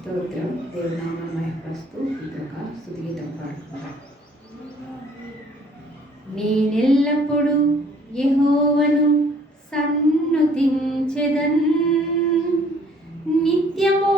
స్తోత్రం. దేవునామం మహిపస్తూ ఇదొక స్థుతిగీతం పాడుకుంటాం నేనెల్లప్పుడు యహోవను సన్నుతించెదన్. నిత్యము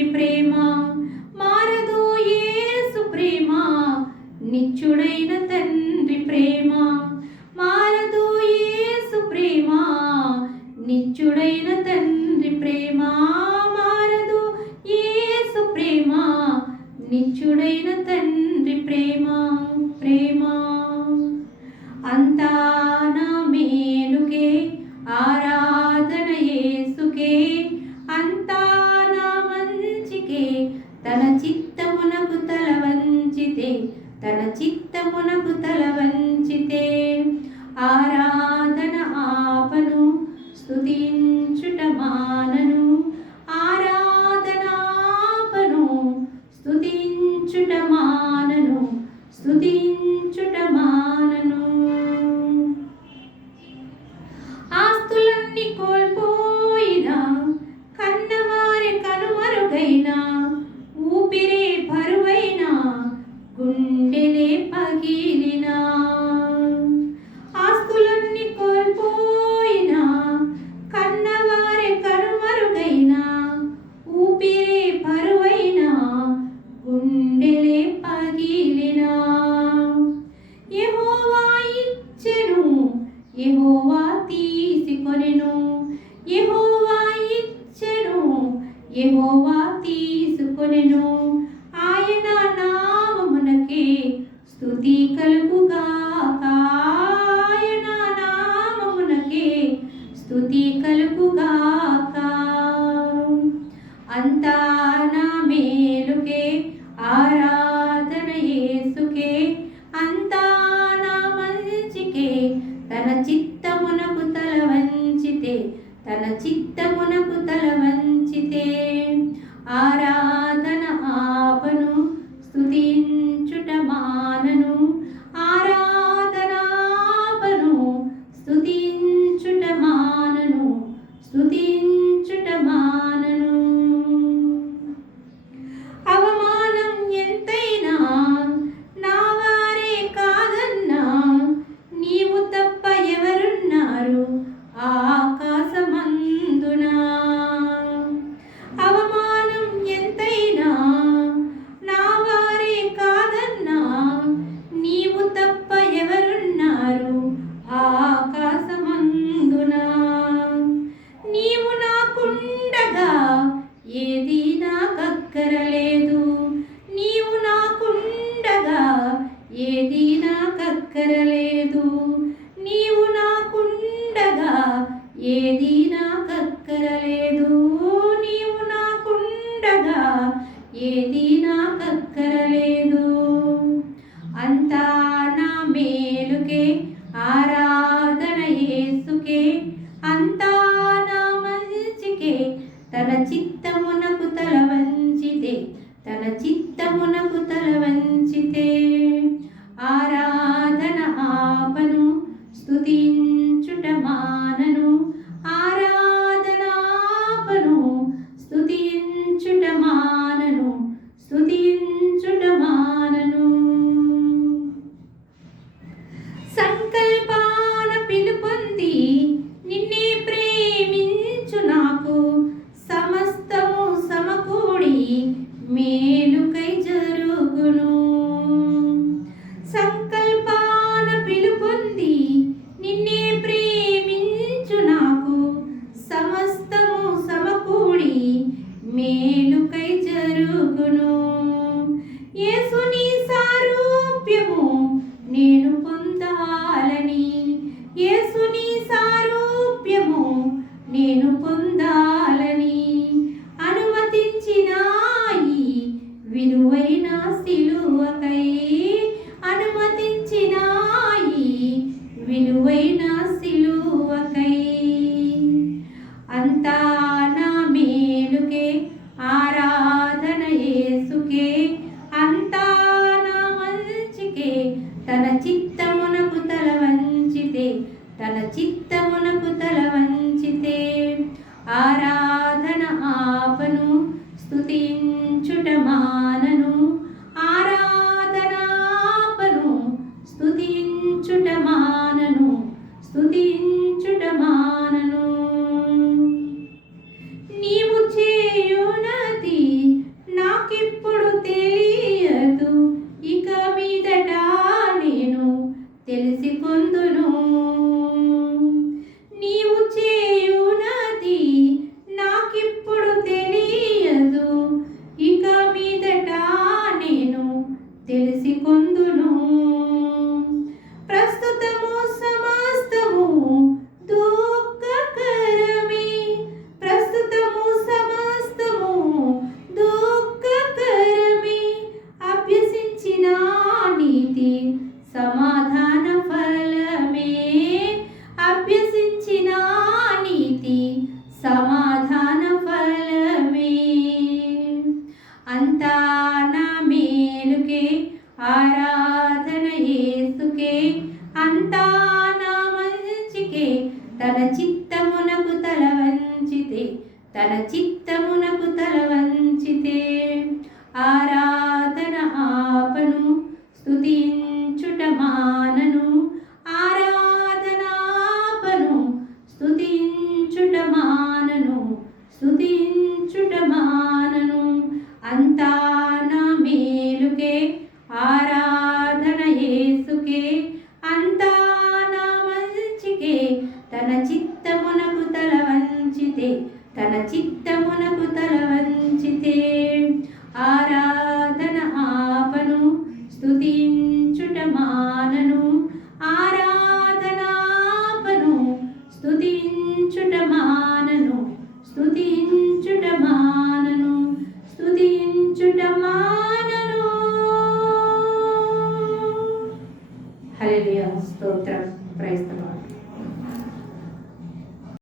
తండ్రి ప్రేమ మారదు యేసు ప్రేమ నిత్యుడైన తండ్రి ప్రేమ. మారదు యేసు ప్రేమ నిత్యుడైన తండ్రి ప్రేమ. మారదు యేసు ప్రేమ నిత్యుడైన తండ్రి ప్రేమ. చిత్తమునకు తల వంచితే తన చిత్తమునకు తల వంచితే ఆరాధన ఆపను స్థుతించుట మానను. ఆరాధన ఆపను స్తుతించుట మానను స్తుతించుట గుండెలే పగిలినా ఆస్తులన్నీ కోల్పోయినా కన్నవారి కనుమరుగైనా ఊపిరే బరువైనా గుండెలే పగిలినా యెహోవా ఇచ్చెను యెహోవా కలుగుగాక నామమునకే స్తుతి కలుగుగాక. అంతా నా మేలుకే ఆరాధన యేసుకే. అంతా నా మంచికే తన చిత్తమునకు తల వంచితే తన చిత్తమునకు తల వంచితే. ఏది నాకక్కరలేదు నీవు నాకుండగా ఏది నాకక్కరలేదు అంతా నా మేలుకే ఆరాధన యేసుకే అంతా నా మంచికే తన చిత్తము మేలుకై జరుగును. సంకల్పాన పిలుపొంది నిన్నే ప్రేమించు నాకు. సమస్తము సమకూడి మేలుకై జరుగును. యేసుని సారూప్యము నేను పొందాలని. యేసుని సా సమాధాన ఫలమే అభ్యసించిన నీతి సమాధాన ఫలమే. అంతా నా మేలుకే ఆరాధన ఏసుకే అంతా నా మంచికే. తన చిత్తమునకు తల వంచితే తన చిత్త తన చిత్తమునకు తల వంచితే తన చిత్తమునకు తల వంచితే. ఆరాధన ఆపను స్థుతించుట మానను. ఆరాధనాపను స్థుతించుట మానను. స్థుతించుట మానను స్థుతించుట మాన